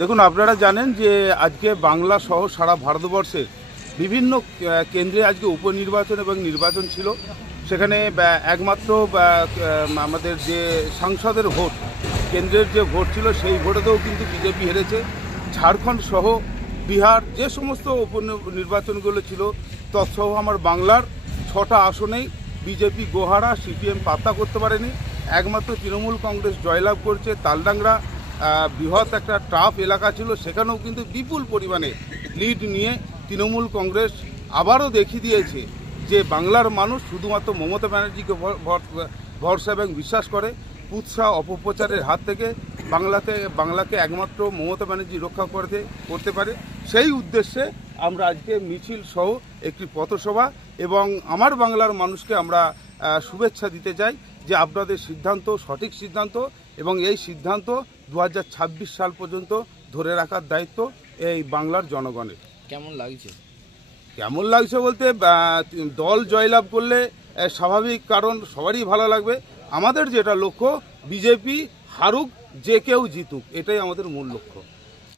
দেখুন, আপনারা জানেন যে আজকে বাংলা সহ সারা ভারতবর্ষের বিভিন্ন কেন্দ্রে আজকে উপনির্বাচন এবং নির্বাচন ছিল। সেখানে একমাত্র আমাদের যে সাংসদের ভোট, কেন্দ্রের যে ভোট ছিল সেই ভোটেতেও কিন্তু বিজেপি হেরেছে। ঝাড়খণ্ড সহ বিহার যে সমস্ত উপনির্বাচনগুলো ছিল তৎসহ আমার বাংলার 6টা আসনেই বিজেপি গোহারা, সিপিএম পাত্তা করতে পারেনি। একমাত্র তৃণমূল কংগ্রেস জয়লাভ করছে। তালডাংরা বৃহৎ একটা টাফ এলাকা ছিল, সেখানেও কিন্তু বিপুল পরিমাণে লিড নিয়ে তৃণমূল কংগ্রেস আবারও দেখিয়ে দিয়েছে যে বাংলার মানুষ শুধুমাত্র মমতা ব্যানার্জিকে ভরসা এবং বিশ্বাস করে। কুৎসা অপপ্রচারের হাত থেকে বাংলাকে একমাত্র মমতা ব্যানার্জি রক্ষা করতে পারে। সেই উদ্দেশ্যে আমরা আজকে মিছিল সহ একটি পথসভা এবং আমার বাংলার মানুষকে আমরা শুভেচ্ছা দিতে চাই যে আপনাদের সিদ্ধান্ত সঠিক সিদ্ধান্ত এবং এই সিদ্ধান্ত 2026 সাল পর্যন্ত ধরে রাখার দায়িত্ব এই বাংলার জনগণের। কেমন লাগছে বলতে দল জয়লাভ করলে স্বাভাবিক, কারণ সবারই ভালো লাগবে। আমাদের যেটা লক্ষ্য বিজেপি হারুক, যে কেউ জিতুক, এটাই আমাদের মূল লক্ষ্য।